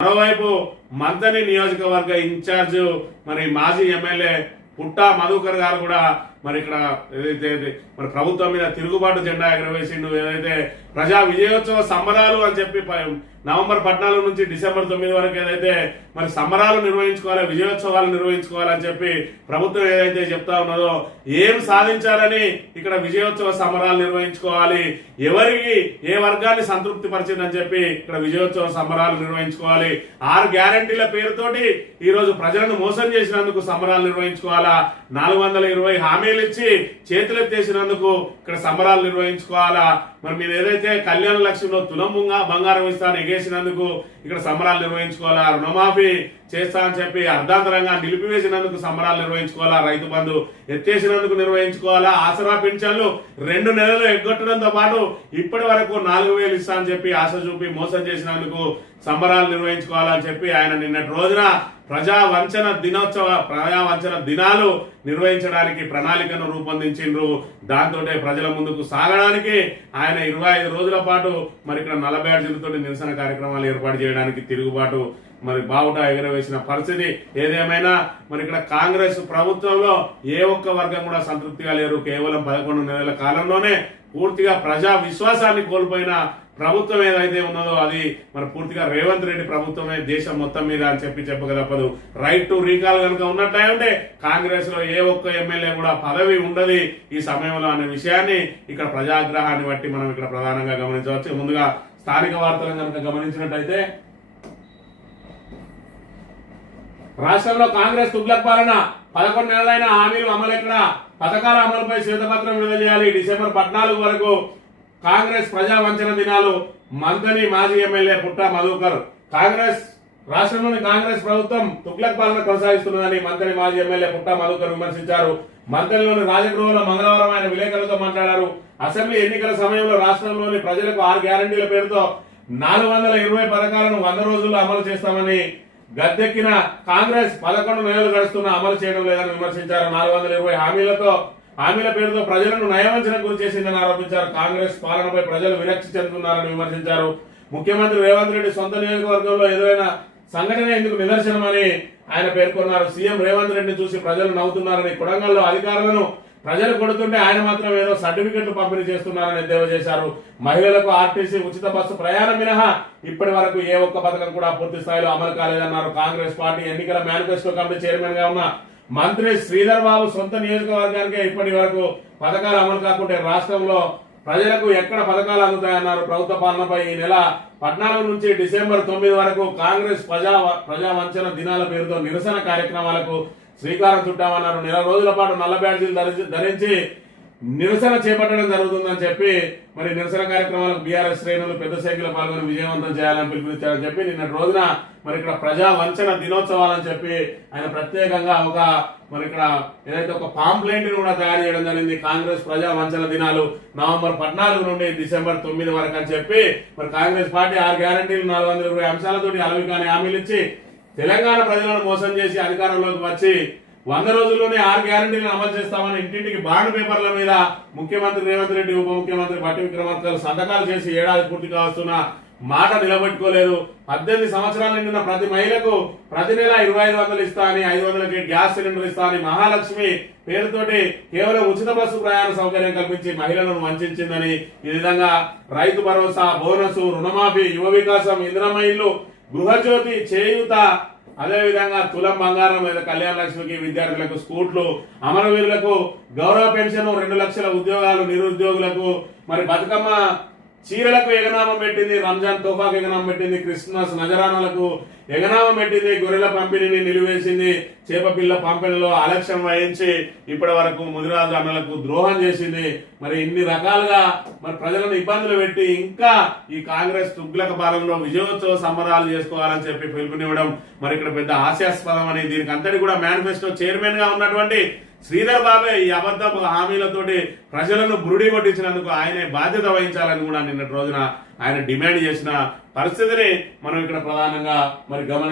మరోవైపు మంతని నియోజకవర్గ ఇన్ఛార్జ్ మరి మాజీ ఎమ్మెల్యే పుట్టా మధుకర్ గారు కూడా మరి ఇక్కడ ఏదైతే మరి ప్రభుత్వం మీద తిరుగుబాటు జెండా ఎగరవేసిండు, ఏదైతే ప్రజా విజయోత్సవ సంబరాలు అని చెప్పి నవంబర్ 14 నుంచి డిసెంబర్ 9 వరకు ఏదైతే మరి సంబరాలు నిర్వహించుకోవాలి, విజయోత్సవాలు నిర్వహించుకోవాలని చెప్పి ప్రభుత్వం ఏదైతే చెప్తా ఉన్నదో, ఏం సాధించాలని ఇక్కడ విజయోత్సవ సంబరాలు నిర్వహించుకోవాలి, ఎవరికి ఏ వర్గాన్ని సంతృప్తి పరిచిందని చెప్పి ఇక్కడ విజయోత్సవ సంబరాలు నిర్వహించుకోవాలి, 6 గ్యారంటీల పేరుతోటి ఈ రోజు ప్రజలను మోసం చేసినందుకు సంబరాలు నిర్వహించుకోవాలా, 420 హామీలు ఇచ్చి చేతులెత్తేసినందుకు ఇక్కడ సంబరాలు నిర్వహించుకోవాలా, మరి మీరు ఏదైతే కళ్యాణ లక్ష్యంలో తులం బంగారం ఇస్తాను ఎగేసినందుకు ఇక్కడ సంబరాలు నిర్వహించుకోవాలా, రుణమాఫీ చేస్తా అని చెప్పి అర్ధాంతరంగా నిలిపివేసినందుకు సంబరాలు నిర్వహించుకోవాలా, రైతు బంధు ఎత్తేసినందుకు నిర్వహించుకోవాలా, ఆసరా పింఛన్లు 2 నెలలు ఎగ్గొట్టడంతో పాటు ఇప్పటి వరకు 4,000 ఇస్తా అని చెప్పి ఆశ చూపి మోసం చేసినందుకు సంబరాలు నిర్వహించుకోవాలని చెప్పి ఆయన నిన్నటి రోజున ప్రజా వంచన దినాలు నిర్వహించడానికి ప్రణాళికను రూపొందించిండ్రు. దాంతో ప్రజల ముందుకు సాగడానికి ఆయన 25 రోజుల పాటు మరి ఇక్కడ 40 అర్జీలతో నిరసన కార్యక్రమాలు ఏర్పాటు చేయడానికి తిరుగుబాటు మరి బావుట ఎగరవేసిన పరిస్థితి. ఏదేమైనా మరి ఇక్కడ కాంగ్రెస్ ప్రభుత్వంలో ఏ ఒక్క వర్గం కూడా సంతృప్తిగా లేరు. కేవలం 11 నెలల కాలంలోనే పూర్తిగా ప్రజా విశ్వాసాన్ని కోల్పోయిన ప్రభుత్వం ఏదైతే ఉన్నదో అది మరి పూర్తిగా రేవంత్ రెడ్డి ప్రభుత్వమే దేశం మొత్తం మీద అని చెప్పక తప్పదు. రైట్ టు రీకాల్ కనుక ఉన్నట్లయితే కాంగ్రెస్ లో ఏ ఒక్క ఎమ్మెల్యే కూడా పదవి ఉండదు ఈ సమయంలో అనే విషయాన్ని ఇక్కడ ప్రజాగ్రహాన్ని బట్టి మనం ఇక్కడ ప్రధానంగా గమనించవచ్చు. ముందుగా స్థానిక వార్తలను కనుక గమనించినట్టయితే, రాష్ట్రంలో కాంగ్రెస్ తుగ్లక్ పాలన, 11 నెలలైన హామీలు అమలెక్కడ, పథకాల అమలుపై శ్వేతపత్రం విడుదల చేయాలి, డిసెంబర్ 14 వరకు కాంగ్రెస్ ప్రజా వంచన దినాలు, మంతని మాజీ ఎమ్మెల్యే పుట్టా మధుకర్. రాష్ట్రంలోని కాంగ్రెస్ ప్రభుత్వం తుగ్లక్ పాలన కొనసాగిస్తున్నదని మంతని మాజీ ఎమ్మెల్యే పుట్టా మధుకర్ విమర్శించారు. మంతనిలోని రాజగృహంలో మంగళవారం ఆయన విలేకరులతో మాట్లాడారు. అసెంబ్లీ ఎన్నికల సమయంలో రాష్ట్రంలోని ప్రజలకు 6 గ్యారంటీల పేరుతో 420 పథకాలను 100 రోజుల్లో అమలు చేస్తామని గద్దెక్కిన కాంగ్రెస్ 11 నెలలు గడుస్తున్నా అమలు చేయడం లేదని విమర్శించారు. 420 హామీల పేరుతో ప్రజలను నయవంచనకు గురి చేసిందని ఆరోపించారు. కాంగ్రెస్ పాలనపై ప్రజలు విరక్తి చెందుతున్నారని విమర్శించారు. ముఖ్యమంత్రి రేవంత్ రెడ్డి సొంత నియోజకవర్గంలో ఎదురైన సంఘటన ఇందుకు నిదర్శనమని ఆయన పేర్కొన్నారు. సీఎం రేవంత్ రెడ్డిని చూసి ప్రజలు నవ్వుతున్నారని, కొడంగల్లో అధికారులను ప్రజలు కొడుతుంటే ఆయన మాత్రం ఏదో సర్టిఫికెట్లు పంపిణీ చేస్తున్నారని ఎద్దేవా చేశారు. మహిళలకు ఆర్టీసీ ఉచిత బస్సు ప్రయాణం మినహా ఇప్పటి వరకు ఏ ఒక్క పథకం కూడా పూర్తి స్థాయిలో అమలు కాలేదన్నారు. కాంగ్రెస్ పార్టీ ఎన్నికల మేనిఫెస్టో కమిటీ చైర్మన్ గా ఉన్న మంత్రి శ్రీధర్ బాబు సొంత నియోజకవర్గానికే ఇప్పటి వరకు పథకాలు అమలు కాకుంటే రాష్ట్రంలో ప్రజలకు ఎక్కడ పథకాలు అందుతాయన్నారు. ప్రభుత్వ పాలనపై ఈ నెల 14 నుంచి డిసెంబర్ 9 వరకు కాంగ్రెస్ ప్రజా వంచన దినాల పేరుతో నిరసన కార్యక్రమాలకు శ్రీకారం చుట్టామన్నారు. 1 నెల రోజుల పాటు నల్ల బ్యాడ్జీలు ధరించి నిరసన చేపట్టడం జరుగుతుందని చెప్పి మరి నిరసన కార్యక్రమాలకు బీఆర్ఎస్ శ్రేణులు పెద్ద సంఖ్యలో పాల్గొని విజయవంతం చేయాలని పిలుపునిచ్చారని చెప్పి నిన్నటి రోజున మరి ఇక్కడ ప్రజా వంచన దినోత్సవాలని చెప్పి ఆయన ప్రత్యేకంగా మరి ఇక్కడ ఏదైతే ఒక పాంప్లెంట్ ని కూడా తయారు చేయడం జరిగింది. కాంగ్రెస్ ప్రజా వంచన దినాలు నవంబర్ 14 నుండి డిసెంబర్ 9 వరకు అని చెప్పి మరి కాంగ్రెస్ పార్టీ 6 గ్యారంటీలు 420 అంశాలతోటి అలవికాని హామీలు ఇచ్చి తెలంగాణ ప్రజలను మోసం చేసి అధికారంలోకి వచ్చి 100 రోజుల్లోనే 6 గ్యారంటీలను అమలు చేస్తామని ఇంటింటికి బాండ్ పేపర్ల మీద ముఖ్యమంత్రి రేవంత్ రెడ్డి, ఉప ముఖ్యమంత్రి బట్టి విక్రమార్కలు సంతకాలు చేసి ఏడాది పూర్తి కావస్తున్న మాట నిలబెట్టుకోలేదు. 18 సంవత్సరాలు నిండిన ప్రతి మహిళకు ప్రతి నెల 2,500 ఇస్తా అని, 500కి గ్యాస్ సిలిండర్ ఇస్తా అని, మహాలక్ష్మి పేరుతోటి కేవలం ఉచిత బస్సు ప్రయాణ సౌకర్యం కల్పించి మహిళలను వంచిందని, ఈ విధంగా రైతు భరోసా, బోనస్, రుణమాఫీ, యువ వికాసం, ఇందిరమ్మ ఇల్లు, గృహజ్యోతి, చేయూత, అదేవిధంగా తులం బంగారం లేదా కళ్యాణ లక్ష్మికి, విద్యార్థులకు స్కూట్లు, అమరవీరులకు గౌరవ పెన్షన్, 2 లక్షల ఉద్యోగాలు నిరుద్యోగులకు, మరి బతుకమ్మ చీరలకు ఎగనామం పెట్టింది, రంజాన్ తోఫాకు ఎగనామం పెట్టింది, క్రిస్మస్ నజరానాలకు ఎగనామం పెట్టింది, గొర్రెల పంపిణీని నిలివేసింది, చేపపిల్ల పంపిణీలో అలక్ష్యం వహించి ఇప్పటి వరకు ముదిరాజు అన్నలకు ద్రోహం చేసింది. మరి ఇన్ని రకాలుగా మరి ప్రజలను ఇబ్బందులు పెట్టి ఇంకా ఈ కాంగ్రెస్ తుగ్లక పాలనలో విజయోత్సవ సంబరాలు చేసుకోవాలని చెప్పి పిలుపునివ్వడం మరి ఇక్కడ పెద్ద హాస్యాస్పదం అని, దీనికి అంతటి కూడా మేనిఫెస్టో చైర్మన్ గా ఉన్నటువంటి శ్రీధర్ బాబే ఈ అబద్ధపు హామీలతోటి ప్రజలను బురుడి కొట్టించినందుకు ఆయనే బాధ్యత వహించాలని కూడా నిన్నటి రోజున ఆయన డిమాండ్ చేసిన పరిస్థితిని మనం ఇక్కడ ప్రధానంగా మరి